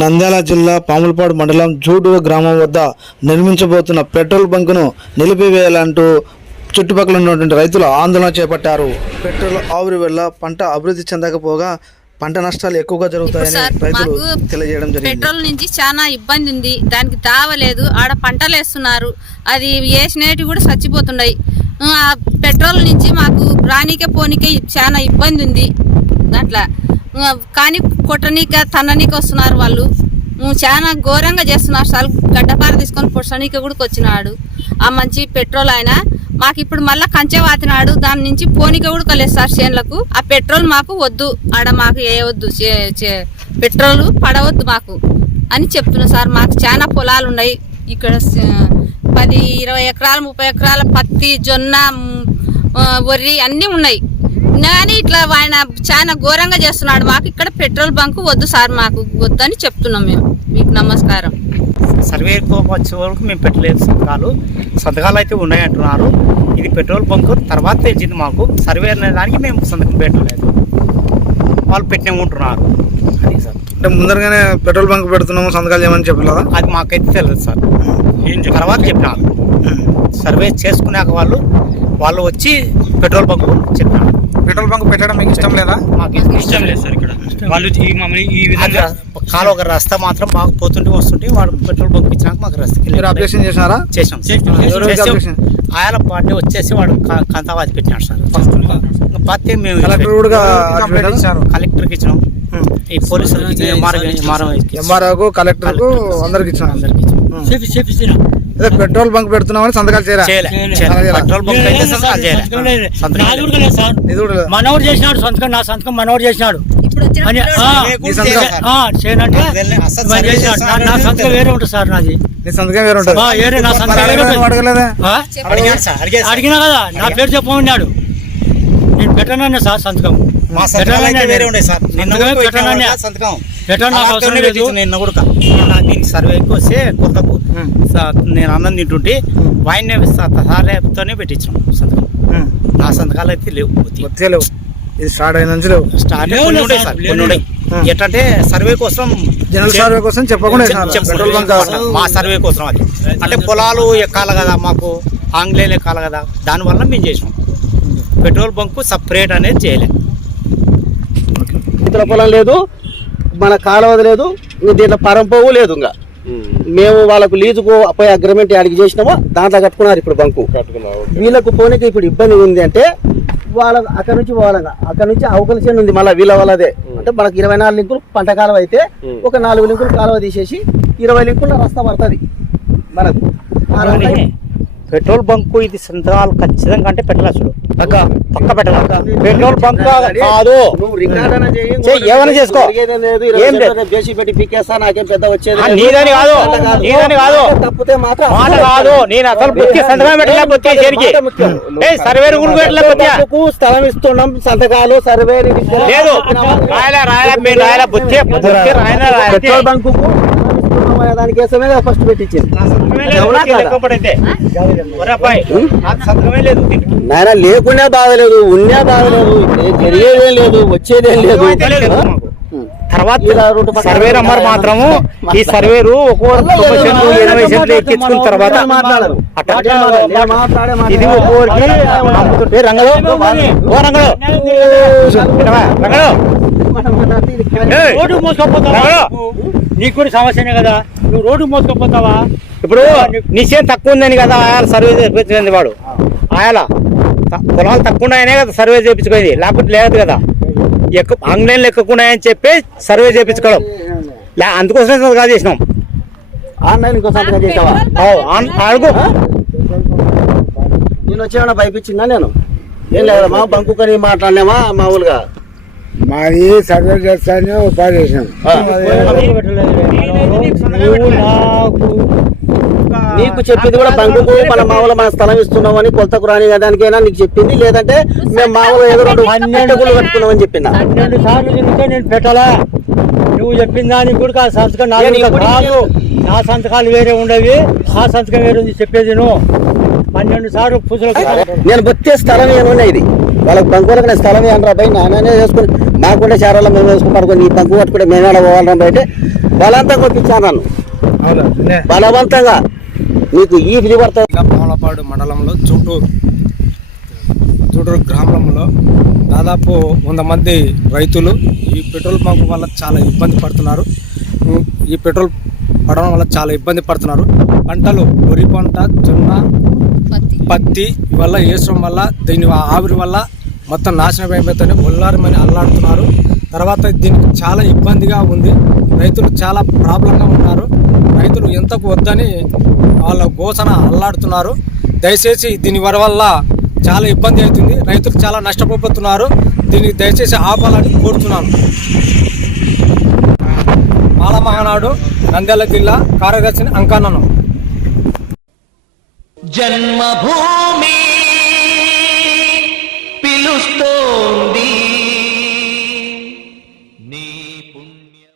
నంద్యాల జిల్లా పాములపాడు మండలం జూడూరు గ్రామం వద్ద నిర్మించబోతున్న పెట్రోల్ బంకును నిలిపివేయాలంటూ చుట్టుపక్కల ఉన్నటువంటి రైతులు ఆందోళన చేపట్టారు. పెట్రోల్ ఆవిరి వల్ల పంట అభివృద్ధి చెందకపోగా పంట నష్టాలు ఎక్కువగా జరుగుతాయని రైతులు తెలియజేయడం జరిగింది. పెట్రోల్ నుంచి చాలా ఇబ్బంది ఉంది. దానికి దావలేదు ఆడ పంటలు వేస్తున్నారు. అది వేసినవి కూడా చచ్చిపోతున్నాయి. ఆ పెట్రోల్ నుంచి మాకు రానికే పోనీకే చాలా ఇబ్బంది ఉంది. దాంట్లో ఆ, కానీ కొట్టనీక తన్ననీకి వస్తున్నారు వాళ్ళు. చాలా ఘోరంగా చేస్తున్నారు సార్ గడ్డపార తీసుకొని పొట్టనీక కూడా వచ్చినాడు. ఆ మంచి పెట్రోల్ ఆయన మాకు ఇప్పుడు మళ్ళీ కంచె వాతినాడు. దాని నుంచి పోనీక కూడా కలేదు సార్ చేనులకు. ఆ పెట్రోల్ మాకు వద్దు. ఆడ మాకు వేయవద్దు చే- చే- పెట్రోల్ పడవద్దు మాకు అని చెప్తున్నా సార్. మాకు చాలా పొలాలు ఉన్నాయి. ఇక్కడ పది ఇరవై ఎకరాలు ముప్పై ఎకరాల పత్తి జొన్న వరి అన్నీ ఉన్నాయి. కానీ ఇట్లా ఆయన చాలా ఘోరంగా చేస్తున్నాడు. మాకు ఇక్కడ పెట్రోల్ బంక్ వద్దు సార్ మాకు వద్దని చెప్తున్నాం మేము. మీకు నమస్కారం. సర్వేకు వచ్చే వరకు మేము పెట్టలేదు సంతకాలు. సంతకాలు అయితే ఉన్నాయి అంటున్నారు ఇది పెట్రోల్ బంక్ తర్వాత తెలిసింది మాకు. సర్వే అనే దానికి మేము సంతకం పెట్టలేదు. వాళ్ళు పెట్టినకుంటున్నారు అది సార్. అంటే ముందరగానే పెట్రోల్ బంక్ పెడుతున్నాము సంతకాలు చేయమని చెప్పలేదా? అది మాకైతే తెలియదు సార్. తర్వాత చెప్పినారు. సర్వే చేసుకున్నాక వాళ్ళు వాళ్ళు వచ్చి పెట్రోల్ బంక్ చెప్పినారు పెట్రోల్ బంక్ పెట్టడం మీకు ఇష్టం లేదా? మాకు ఇష్టం లేదు. సార్ ఇక్కడ. వాళ్ళు ఈ మమ్మల్ని ఈ విధంగా కాలు ఒక రస్తా మాత్రం బాగా పోతుంటే వస్తుంటే వాడు పెట్రోల్ బంక్ ఇచ్చినాక మాకు రస్తకి మీరు అప్లికేషన్ చేసినారా చేసాం? ఆయన పార్టీ వచ్చేసి వాడు కంతావాది పెట్టినాడు సార్. పార్టీ మేము కలెక్టర్కి ఇచ్చినాం. ఈ పోలీసులకు ఇచ్చినాం ఎంఆర్ఓ కలెక్టర్కు అందరికి ఇచ్చాను. అందరికి అదే పెట్రోల్ బంక్ పెడుతున్నామని సంతకాలు చేయరా? చేయలే. పెట్రోల్ బంక్ అయితే సంతకాలు? మనోడు చేసినాడు సంతకం నా సంతకం మనోడు చేసినాడు. నా- సంతకం. వేరే ఉంటుంది సార్ నాది. అడిగినా కదా నా పేరు చెప్పమన్నాడు. నేను పెట్టనన్నా సార్ సంతకం. అయితే వేరే ఉండే సార్ సంతకం. కూడా పెట్టినాం పెట్టనన్నా. కదా సంతకం పెట్టను నాకు అలాగే అవసరం పెట్టించు లేదు. నిన్న కూడా నా దీనికి సర్వేకి వస్తే కొత్తకు నేను అన్నం తింటుంటే వాయిన్నే సారేతోనే పెట్టించాం సంతకం. నా సంతకాలు అయితే లేవు లేవు. ఇది స్టార్ట్ అయిన నుంచి లేవు. Start sir, sir. ఎట్లంటే సర్వే కోసం జనరల్ సర్వే కోసం చెప్పకుండా పెట్రోల్ బంక్. మా సర్వే కోసం అది. అంటే పొలాలు ఎక్కాలి కదా మాకు ఆంగ్లేయులు ఎక్కాలి కదా దానివల్ల మేము చేసాం పెట్రోల్ బంకు సపరేట్ అనేది చేయలేం. ఇతర పొలం లేదు. మన కాలువది లేదు దీంట్లో పరంపోవు లేదు ఇంకా. మేము వాళ్ళకు లీజుకు పోయి అగ్రిమెంట్ అడిగి చేసినామో దాంట్లో కట్టుకున్నారు ఇప్పుడు బంకు. వీళ్ళకు పోనీకి ఇప్పుడు ఇబ్బంది ఉంది అంటే వాళ్ళ అక్కడ నుంచి పోవాలంగా అక్కడ నుంచి అవకల చేను ఉంది మళ్ళీ వీళ్ళ వాళ్ళదే. అంటే మనకు ఇరవై నాలుగు లింకులు పంట కాలువ అయితే ఒక నాలుగు లింకులు కాలువ తీసేసి ఇరవై లింకుల రస్తా పడుతుంది. మనకు. పెట్రోల్ బంకు ఇది సంతకాలు ఖచ్చితంగా అంటే పెట్టాలి చూడు పక్క పెట్టాలి. పెట్రోల్ బంక్ కాదు. ఏమైనా చేసుకో. ఏం బేసి పెట్టి పీకేస్తా నాకేం పెద్ద వచ్చేది. నీదని కాదు, అట్లా నీదని కాదు. తప్పితే మాత్రం మాట కాదు. నేను అసలు బుద్ధి సంతకం పెట్టలే బుద్ధి చేరికి. ఏ సర్వే కూడా పెట్టలే బుద్ధి డబ్బుకు స్థలం ఇస్తున్నాం సంతకాలు సర్వే లేదు. రాయలే రాయలే మేము రాయలే బుద్ధి బుద్ధి రాయలే. పెట్రోల్ బంకు దానికి వేసమే ఫస్ట్ పెట్టించింది. అవునా కాదా? సంతకమే లేదు దీనికి. నాయన లేకునే బాధలేదు ఉన్నా బాధలేదు ఇప్పుడు జరిగేదేం లేదు వచ్చేదేం లేదు. తర్వాత సర్వే నంబర్ మాత్రము ఈ సర్వేరు ఒక్కో తొంభై సెంట్లు ఎనభై సెంట్లు ఎక్కించుకున్న తర్వాత ఇది ఒక్కొక్కరికి రంగడు. ఓ రంగడు? రంగడు. రోడ్డు మోసుకపోతావా? నీకు కూడా సమస్యనే కదా? నువ్వు రోడ్డు మోసుకపోతావా? ఇప్పుడు నిశ్చయం తక్కువ ఉందని కదా ఆయాల సర్వే చేయించుకుంది వాడు. ఆయాల త- పొలాలు తక్కువ ఉన్నాయనే కదా సర్వే చేయించుకుంది. లేకపోతే లేదు కదా. ఎక్కువ ఆంగ్లేయులు ఎక్కకున్నాయని చెప్పి సర్వే చేయించుకోవడం. లే అందుకోసమే సంతకాలు చేసినాం. ఆన్లైన్ చేసావా? అడుగు. నేను వచ్చేమన్నా భయపించిందా నేను? ఏం లేదా మా బంకు కని మాట్లాడినామా మామూలుగా? మాది సర్వే చేస్తానే ఉపాధి చేసాం నాకు నీకు చెప్పింది కూడా బంకుకు మన మామూలు మన స్థలం ఇస్తున్నామని కొలతకు రాని దానికైనా నీకు చెప్పింది? లేదంటే మేము మామూలు ఏదో రెండు పన్నెండు కట్టుకున్నామని చెప్పిందా పన్నెండు సార్లు చెప్తే నేను పెట్టాలా. నువ్వు చెప్పిన దానికి కూడా ఆ సంతకం కాదు. నా సంతకాలు వేరే ఉండవి. ఆ సంతకం వేరే ఉంది చెప్పేది నువ్వు. పన్నెండు సార్లు పూసలకు నేను బొత్తే స్థలం ఏమన్నా ఇది? వాళ్ళకి బంకులకు స్థలం ఏమన్నా భయ్ నానే చేసుకుని మాకుండే చారాల మేము వేసుకుని పడుకొని ఈ బంకు పట్టుకుంటే మేమే పోవాలన్నా బయట బలవంతంగా ఒప్పించాను నన్ను. బలవంతంగా. నీకు ఈ విధివర్త పాములపాడు మండలంలో చూటూరు చూటూరు గ్రామంలో దాదాపు వంద మంది రైతులు ఈ పెట్రోల్ పంప్ వల్ల చాలా ఇబ్బంది పడుతున్నారు. ఈ పెట్రోల్ పడడం వల్ల చాలా ఇబ్బంది పడుతున్నారు. పంటలు వరి పంట జొన్న పత్తి. వల్ల వేసడం వల్ల దీని ఆవిరి వల్ల మొత్తం నాశనం అయిపోతుంది ఒల్లారమని అల్లాడుతున్నారు. తర్వాత దీనికి చాలా ఇబ్బందిగా ఉంది. రైతులు చాలా ప్రాబ్లంగా ఉన్నారు. రైతులు ఎంతకు వద్దని వాళ్ళ గోసన అల్లాడుతున్నారు. దయచేసి దీని వల్ల చాలా ఇబ్బంది అవుతుంది. రైతులు చాలా నష్టపోతున్నారు దీన్ని దయచేసి ఆపాలని కోరుతున్నాను. మాల మహానాడు నంద్యాల జిల్లా కార్యదర్శిని అంకానను জন্মভূমি